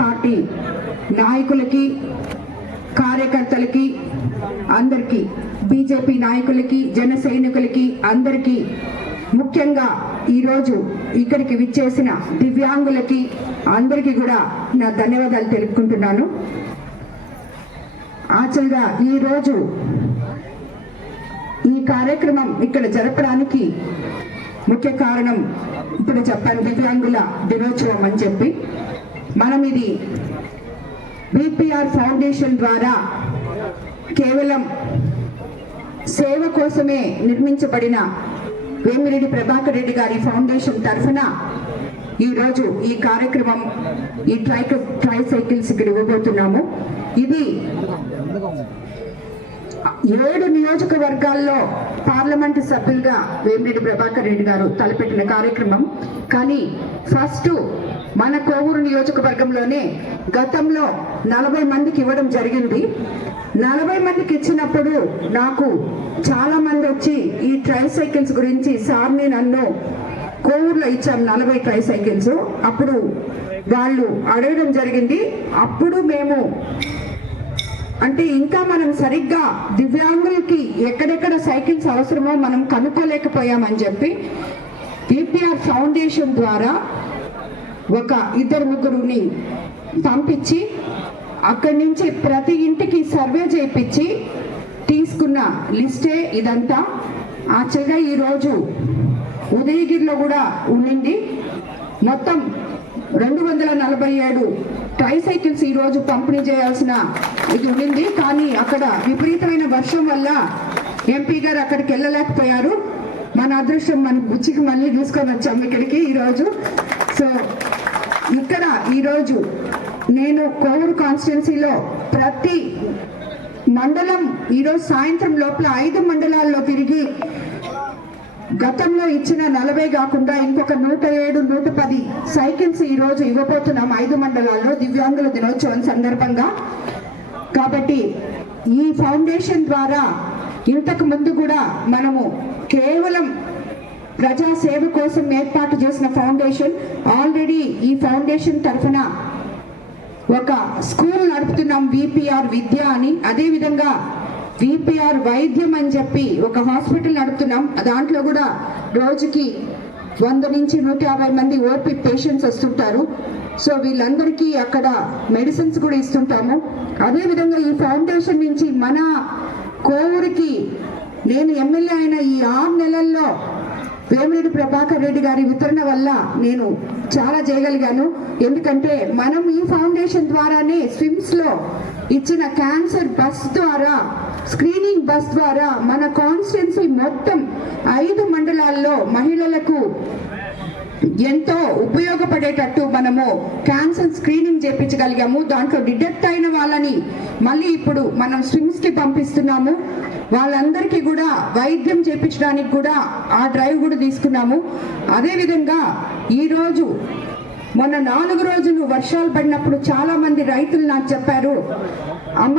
Party నాయకులకి కార్యకర్తలకి అందరికీ బీజేపీ నాయకులకి జన సైనికులకి అందరికీ ముఖ్యంగా ఈరోజు ఇక్కడికి విచ్చేసిన దివ్యాంగులకి అందరికీ కూడా నా ధన్యవాదాలు తెలుపుకుంటున్నాను. యాక్చువల్గా ఈరోజు ఈ కార్యక్రమం ఇక్కడ జరపడానికి ముఖ్య కారణం ఇప్పుడు చెప్పాను, దివ్యాంగుల దినోత్సవం అని చెప్పి. మనం ఇది బీపీఆర్ ఫౌండేషన్ ద్వారా కేవలం సేవ కోసమే నిర్మించబడిన వేమిరెడ్డి ప్రభాకర్ రెడ్డి గారి ఫౌండేషన్ తరఫున ఈరోజు ఈ కార్యక్రమం ఈ ట్రైసైకిల్స్ ఇక్కడ ఇవ్వబోతున్నాము. ఇది 7 నియోజకవర్గాల్లో పార్లమెంటు సభ్యులుగా వేమిరెడ్డి ప్రభాకర్ రెడ్డి గారు తలపెట్టిన కార్యక్రమం. కానీ ఫస్ట్ మన కోవూరు నియోజకవర్గంలోనే గతంలో 40 మందికి ఇవ్వడం జరిగింది. 40 మందికి ఇచ్చినప్పుడు నాకు చాలా మంది వచ్చి ఈ ట్రైసైకిల్స్ గురించి సార్ని నన్ను కోవూరులో ఇచ్చాం 40 ట్రైసైకిల్స్. అప్పుడు వాళ్ళు అడగడం జరిగింది. అప్పుడు మేము అంటే ఇంకా మనం సరిగ్గా దివ్యాంగులకి ఎక్కడెక్కడ సైకిల్స్ అవసరమో మనం కనుక్కోలేకపోయామని చెప్పి బీపీఆర్ ఫౌండేషన్ ద్వారా ఒక 2-3 పంపించి అక్కడి నుంచి ప్రతి ఇంటికి సర్వే చేయించి తీసుకున్న లిస్టే ఇదంతా. యాక్చువల్గా ఈరోజు ఉదయగిరిలో కూడా ఉండింది. మొత్తం 247 ట్రైసైకిల్స్ ఈరోజు పంపిణీ చేయాల్సిన ఇది ఉండింది. కానీ అక్కడ విపరీతమైన వర్షం వల్ల ఎంపీ గారు అక్కడికి వెళ్ళలేకపోయారు. మన అదృష్టం మన బుచ్చికి మళ్ళీ తీసుకొని వచ్చాము ఇక్కడికి ఈరోజు. సో ఇక్కడ ఈరోజు నేను కోవూరు కాన్స్టిట్యున్సీలో ప్రతి మండలం ఈరోజు సాయంత్రం లోపల 5 మండలాల్లో తిరిగి గతంలో ఇచ్చిన 40 కాకుండా ఇంకొక 107, 110 సైకిల్స్ ఈరోజు ఇవ్వబోతున్నాం 5 మండలాల్లో దివ్యాంగుల దినోత్సవం సందర్భంగా. కాబట్టి ఈ ఫౌండేషన్ ద్వారా ఇంతకు ముందు కూడా మనము కేవలం ప్రజా సేవ కోసం ఏర్పాటు చేసిన ఫౌండేషన్. ఆల్రెడీ ఈ ఫౌండేషన్ తరఫున ఒక స్కూల్ నడుపుతున్నాం విపిఆర్ విద్య అని. అదేవిధంగా విపిఆర్ వైద్యం అని చెప్పి ఒక హాస్పిటల్ నడుపుతున్నాం. దాంట్లో కూడా రోజుకి 100 నుంచి 150 మంది ఓపీ పేషెంట్స్ వస్తుంటారు. సో వీళ్ళందరికీ అక్కడ మెడిసిన్స్ కూడా ఇస్తుంటాము. అదేవిధంగా ఈ ఫౌండేషన్ నుంచి మన కోవూరికి నేను ఎమ్మెల్యే అయిన ఈ 6 నెలల్లో వేమిరెడ్డి ప్రభాకర్ రెడ్డి గారి వితరణ వల్ల నేను చాలా చేయగలిగాను. ఎందుకంటే మనం ఈ ఫౌండేషన్ ద్వారానే స్విమ్స్ లో ఇచ్చిన క్యాన్సర్ బస్ ద్వారా, స్క్రీనింగ్ బస్ ద్వారా మన కాన్స్టిట్యున్సీ మొత్తం 5 మండలాల్లో మహిళలకు ఎంతో ఉపయోగపడేటట్టు మనము క్యాన్సర్ స్క్రీనింగ్ చేయించగలిగాము. దాంట్లో డిటెక్ట్ అయిన వాళ్ళని మళ్ళీ ఇప్పుడు మనం స్విమ్స్ కి పంపిస్తున్నాము. వాళ్ళందరికీ కూడా వైద్యం చేయించడానికి కూడా ఆ డ్రైవ్ కూడా తీసుకున్నాము. అదేవిధంగా ఈరోజు మొన్న 4 రోజులు వర్షాలు పడినప్పుడు చాలా మంది రైతులు నాకు చెప్పారు, అమ్మ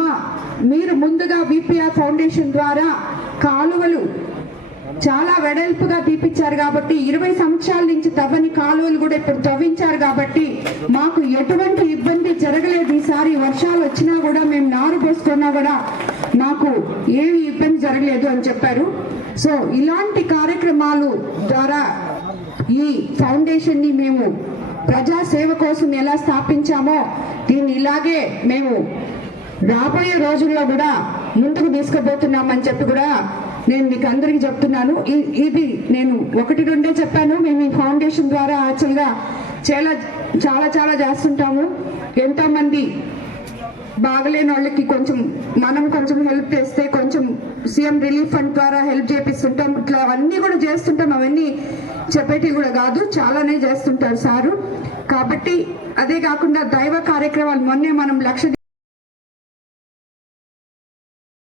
మీరు ముందుగా విపిఆర్ ఫౌండేషన్ ద్వారా కాలువలు చాలా వెడల్పుగా తీపిచ్చారు కాబట్టి 20 సంవత్సరాల నుంచి తవ్వని కాలువలు కూడా ఇప్పుడు తవ్వించారు కాబట్టి మాకు ఎటువంటి ఇబ్బంది జరగలేదు. ఈసారి వర్షాలు వచ్చినా కూడా మేము నారు పోసుకున్నా కూడా మాకు ఏమి ఇబ్బంది జరగలేదు అని చెప్పారు. సో ఇలాంటి కార్యక్రమాలు ద్వారా ఈ ఫౌండేషన్ ని మేము ప్రజా సేవ కోసం ఎలా స్థాపించామో దీన్ని ఇలాగే మేము రాబోయే రోజుల్లో కూడా ముందుకు తీసుకుపోతున్నామని చెప్పి కూడా నేను మీకు అందరికీ చెప్తున్నాను. ఇది నేను 1-2 చెప్పాను. మేము ఈ ఫౌండేషన్ ద్వారా యాక్చువల్గా చాలా చేస్తుంటాము. ఎంతో మంది బాగలేని వాళ్ళకి మనం కొంచెం హెల్ప్ చేస్తే కొంచెం సీఎం రిలీఫ్ ఫండ్ ద్వారా హెల్ప్ చేపిస్తుంటాం. ఇట్లా అవన్నీ కూడా చేస్తుంటాం. అవన్నీ చెప్పేటివి కూడా కాదు, చాలానే చేస్తుంటారు సారు. కాబట్టి అదే కాకుండా దైవ కార్యక్రమాలు మొన్నే మనం 1,00,000